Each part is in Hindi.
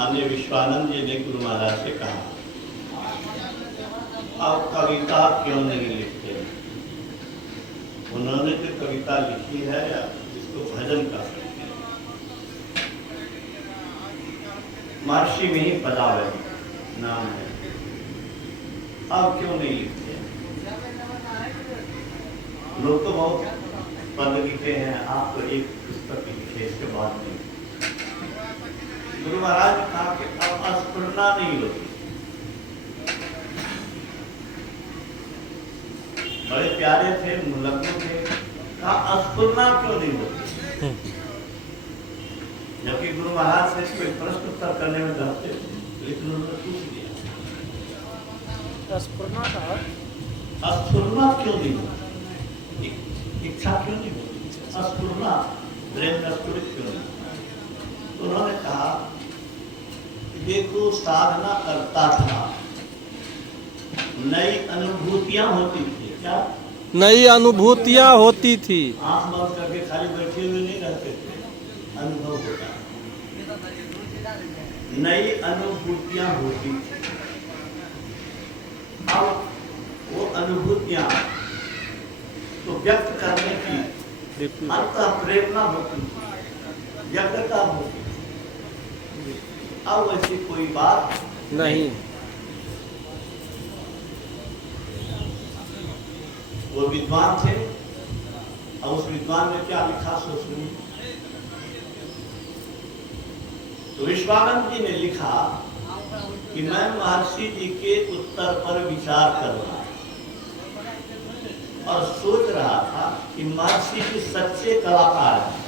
माननीय विश्वानंद जी ने गुरु महाराज से कहा, आप कविता क्यों नहीं लिखते? उन्होंने जो कविता लिखी है इसको भजन का सकते हैं। महर्षि में ही पदावली नाम है, आप क्यों नहीं लिखते? लोग तो बहुत पद लिखे हैं, आप तो एक पुस्तक लिखे, इसके बाद नहीं। गुरु महाराज ने कहा कि अब अस्फुरना नहीं होती। बड़े प्यारे थे, मुलग्न थे, कहा अस्फुरना क्यों नहीं होती? जबकि गुरु महाराज से कोई प्रश्न उत्तर करने में डरते थे, लेकिन उन्होंने पूछ दिया अस्फुरना क्यों नहीं होती? इच्छा क्यों नहीं होती? अस्फुरना, ब्रेन अस्फुरित क्यों नहीं? तो उन्होंने कहा कि देखो, साधना करता था, नई अनुभूतियां होती थी। क्या नई अनुभूतियां होती थी? आंख बंद करके खाली बैठे हुए नहीं रहते थे, अनुभव होता, नई अनुभूतियां होती थी। अब वो अनुभूतियां तो व्यक्त करने की अंतः प्रेरणा होती थी, व्यग्रता होती थी। अब वैसी कोई बात नहीं। वो विद्वान थे, और उस विद्वान ने क्या लिखा सो सुनिए। तो विश्वानंद जी ने लिखा कि मैं महर्षि जी के उत्तर पर विचार कर रहा और सोच रहा था कि महर्षि जी सच्चे कलाकार हैं,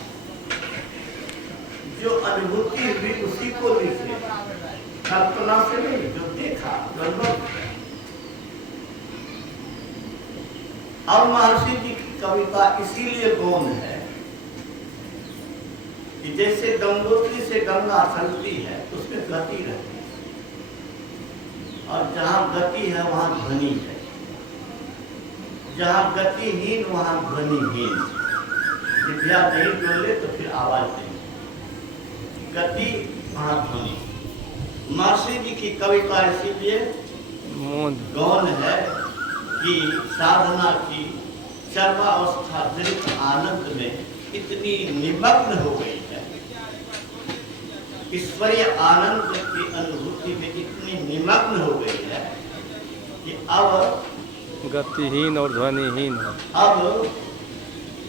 जो अनुभूति हुई उसी को लिखे, कल्पना से नहीं, जो देखा, जो अनुभव। अब महर्षि जी की कविता इसीलिए गौण है कि जैसे गंगोत्री से गंगा चलती है उसमें गति रहती है, और जहां गति है वहां ध्वनि है, जहां गतिहीन वहां ध्वनिहीन। जिभ्या नहीं डोले तो फिर आवाज नहीं, गति वहां ध्वनि। महर्षि जी की कविता इसीलिए गौण है कि साधना की चरमावस्था दृढ़ आनंद में इतनी निमग्न हो गई है, ईश्वरीय आनंद की अनुभूति में इतनी निमग्न हो गई है कि अब गतिहीन और ध्वनिहीन है। अब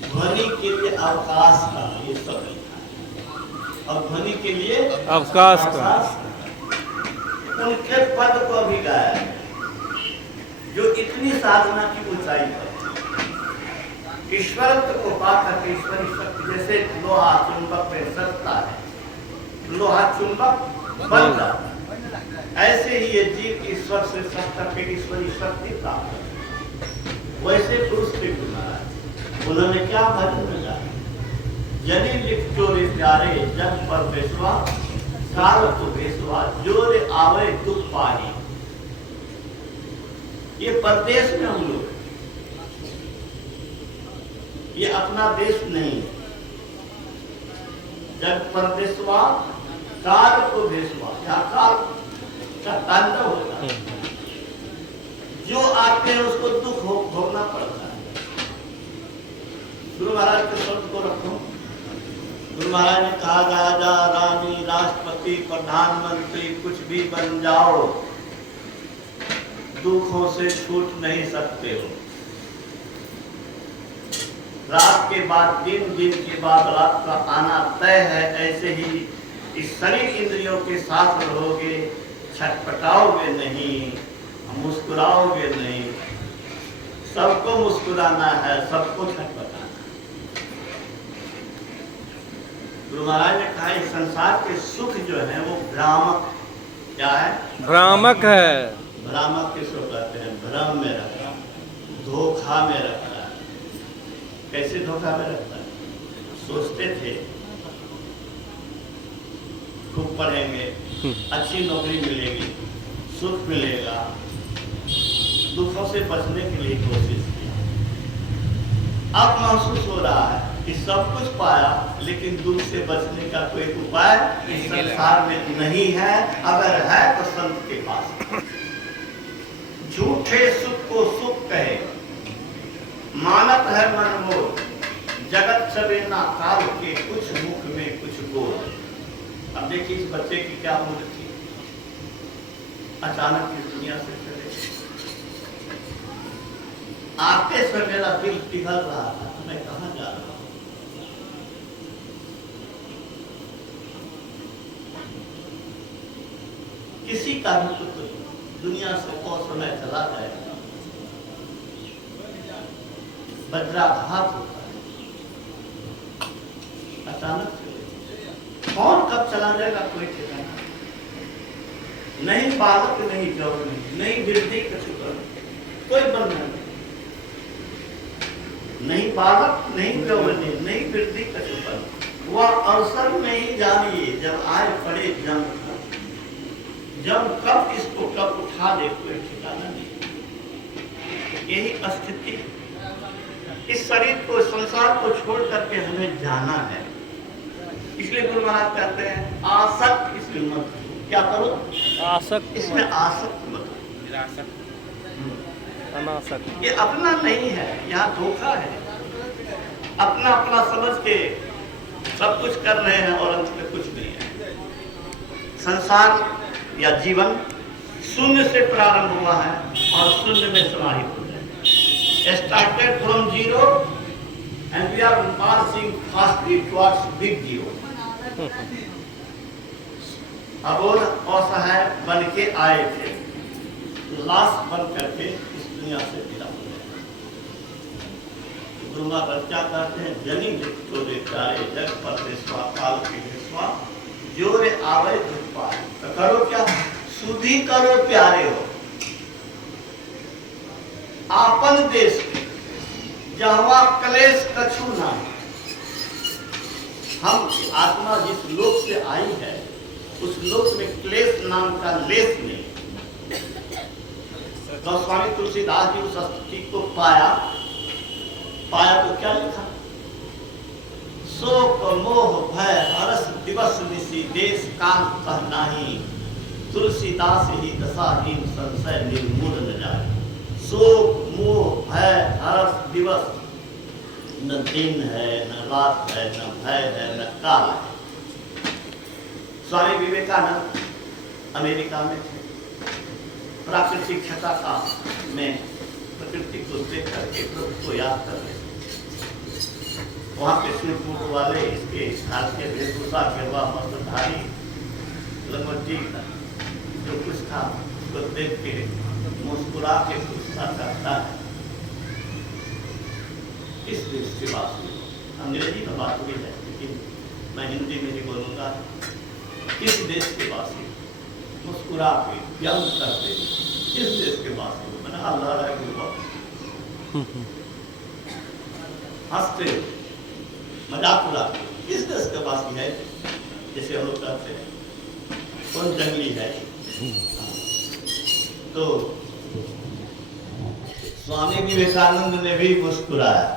ध्वनि के लिए अवकाश का ये सब लिखा है, और ध्वनि के लिए अवकाश का। उनके पद को भी गाया है, जो इतनी साधना की ऊंचाई पर ईश्वरत्व को पाकर के ईश्वरी शक्ति, जैसे लोहा चुंबक में सत्ता है, लोहा चुंबक बन जाता है, ऐसे ही ये जीव ईश्वर से सत्ता के ईश्वरी शक्ति प्राप्त है। वैसे पुरुष के गुण उन्होंने क्या भजन में गाया, जनी लिख चोरे प्यारे जग पर बेसवा, काल तो बेसवा, जोरे आवे दुख पाही। ये परदेश में हम लोग, ये अपना देश नहीं। जब परदेशवा काल को भेसवा, यहाँ काल का तांडव होता है, जो आते हैं उसको दुख भोगना पड़ता है। गुरु महाराज के शब्द को रखो। गुरु महाराज ने कहा, राजा रानी राष्ट्रपति प्रधानमंत्री कुछ भी बन जाओ, दुखों से छूट नहीं सकते हो। रात के बाद दिन, दिन के बाद रात का आना तय है। ऐसे ही इस शरीर इंद्रियों के साथ रहोगे, छटपटाओगे नहीं, मुस्कुराओगे नहीं। सबको मुस्कुराना है, सबको छटपटाना। गुरु महाराज ने कहा, इस संसार के सुख जो है वो भ्रामक, क्या है? भ्रामक है। भ्रामक किसको कहते हैं? भ्रम में रखा, धोखा में रखा। कैसे धोखा में रखता है? सोचते थे खूब पढ़ेंगे, अच्छी नौकरी मिलेगी, सुख मिलेगा, दुखों से बचने के लिए कोशिश की। अब महसूस हो रहा है कि सब कुछ पाया लेकिन दुख से बचने का कोई उपाय इस संसार में नहीं है। अगर है तो संत के पास। झूठे सुख को सुख कहे, मानत है मन मोर, जगत चले ना काल के, कुछ मुख में कुछ बोल। अब देखिए इस बच्चे की क्या मूर्ति थी, अचानक इस दुनिया से चले। आते समय मेरा दिल पिघल रहा था, मैं कहां जा रहा हूं। किसी का भी पुत्र दुनिया से बहुत समय चला जाएगा, वज्राघात होता है, अचानक से। कौन कब चला जाएगा कोई ठिकाना नहीं। बालक नहीं, जौन नहीं, वृद्धि कछुकर, कोई बंधन नहीं। बालक नहीं, जौवनी नहीं, वृद्धि कछुकर, वह अवसर में ही जानिए जब आए पड़े जंग। जब कब इसको कब उठा दे कोई ठिकाना नहीं। यही स्थिति, इस शरीर को, संसार को छोड़ करके हमें जाना है। इसलिए गुरु महाराज कहते हैं आसक्त इसमें मत हो। क्या करो? आसक्त, इसमें आसक्त मत हो, अनासक्त। ये अपना नहीं है, यहाँ धोखा है। अपना अपना समझ के सब कुछ कर रहे हैं और अंत में कुछ नहीं है। संसार या जीवन शून्य से प्रारंभ हुआ है और शून्य में समाहित हो जाए। Started from zero and we are marching fastly towards big zero. अबोध असहाय बन के आए थे, लाश बन करके इस दुनिया से विदा हो गए। गुरु महाराज क्या कहते हैं? जनी लिखो रे प्यारे, जग पर विश्वा काल के विश्वा, जोरे आवे दुख पाए। तो करो क्या? सुधी करो प्यारे हो आपन देश के, जहवा क्लेश कछु ना। हम आत्मा जिस लोक से आई है उस लोक में क्लेश नाम का लेस नहीं। तो स्वामी तुलसीदास जी उस स्थिति को पाया तो क्या लिखा? शोक मोह भय हरस दिवस निशी, देश कांत कह नाही, तुलसीदास ही दशाहीन संशय निर्मूल न जाए। शोक मोह भय हरस दिवस, न दिन है न रात है, न भय है न काल है। स्वामी विवेकानंद अमेरिका में थे। प्राकृतिक छटा का में प्रकृति को देख करके प्रभु को याद कर रहे। वहां पे सूट वाले इसके हाथ के वेशभूषा गिरवा वस्त्रधारी लंगोटी जो कुछ था उसको देख के मुस्कुरा के पूछता करता है, किस देश के वासी? अंग्रेजी में बात हुई है लेकिन मैं हिंदी में ही बोलूंगा। किस देश के वासी? मुस्कुरा के व्यंग करते, किस देश के वासी? मैंने अल्लाह हंसते मजाक उड़ाते, किस देश के वासी है? जैसे हम लोग कहते हैं कौन जंगली है। तो स्वामी विवेकानंद ने भी मुस्कुराया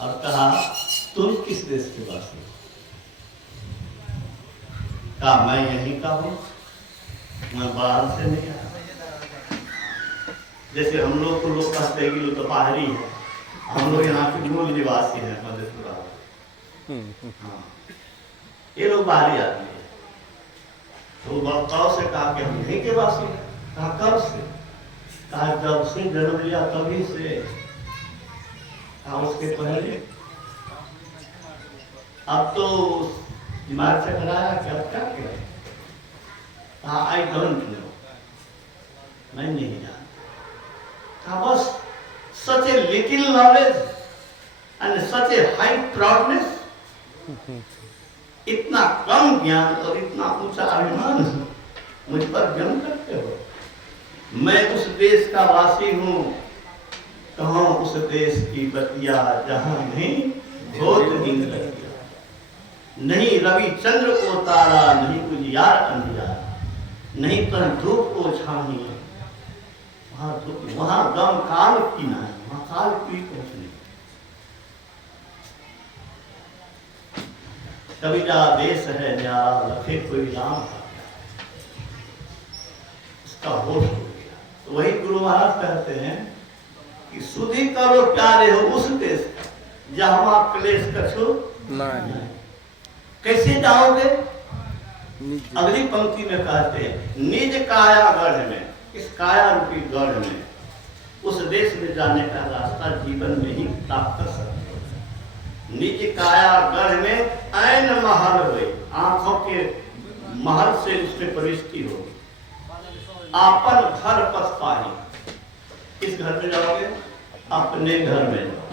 और कहा तुम किस देश के वासी? कहा मैं यहीं का हूं, मैं बाहर से नहीं आया। जैसे हम लोग को लोग कहते हैं कि लोग तो बाहरी है, हम लोग यहाँ के मूल निवासी हैं मधेपुरा। हाँ, ये लोग बाहरी आदमी है। तो बड़काव से कहा कि हम यहीं के वासी हैं। कहा कब से? कहा जब से जन्म लिया तभी से। कहा उसके पहले? अब तो दिमाग से कराया कि अब क्या किया? कहा आई डोंट नो, मैं नहीं जानता। कहा बस such a little knowledge and such a high proudness, इतना कम ज्ञान और इतना ऊंचा अभिमान मुझ पर व्यंग करते हो। मैं उस देश का वासी हूँ, कहाँ उस देश की बतिया जहाँ नहीं बहुत दिन लगिया। नहीं रवि चंद्र को तारा, नहीं उजियार अंधियार, नहीं तर धूप को छानी, वहाँ गम काल की नहीं। महाकाल कोई कुछ नहीं। कबीरा देश है न्यारा लखे कोई राम का, इसका होश हो गया। तो वही गुरु महाराज कहते हैं कि सुधि करो प्यारे हो उस देश का जहाँ क्लेश कछो नहीं। कैसे जाओगे? निज अगली पंक्ति में कहते हैं निज काया गढ़ में, इस काया रूपी गढ़ में उस देश में जाने का रास्ता जीवन में ही प्राप्त कर सकते हो। निज काया गढ़ में ऐन महल हुए, आंखों के महल से उसमें प्रविष्टि हो। आपन घर पथ पाही, किस घर में जाओगे? अपने घर में जाओ।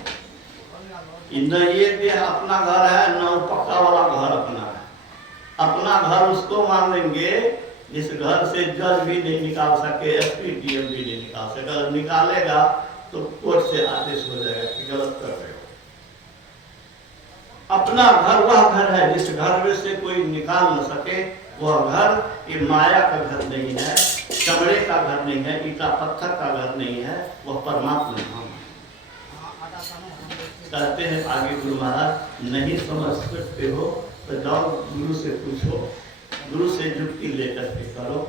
न ये देह अपना घर है, न वो पक्का वाला घर अपना है। अपना घर उसको मान लेंगे जिस घर से जज भी नहीं निकाल सके, एसपी डीएम भी नहीं निकाल सके। अगर निकालेगा तो कोर्ट से आदेश हो जाएगा कि गलत कर रहे हो। अपना घर वह घर है जिस घर में से कोई निकाल न सके। वह घर ये माया का घर नहीं है, चमड़े का घर नहीं है, ईटा पत्थर का घर नहीं है, वह परमात्मा धाम है। कहते हैं आगे गुरु महाराज, नहीं समझ सकते हो तो जाओ गुरु से पूछो, गुरु से युक्ति लेकर के करो।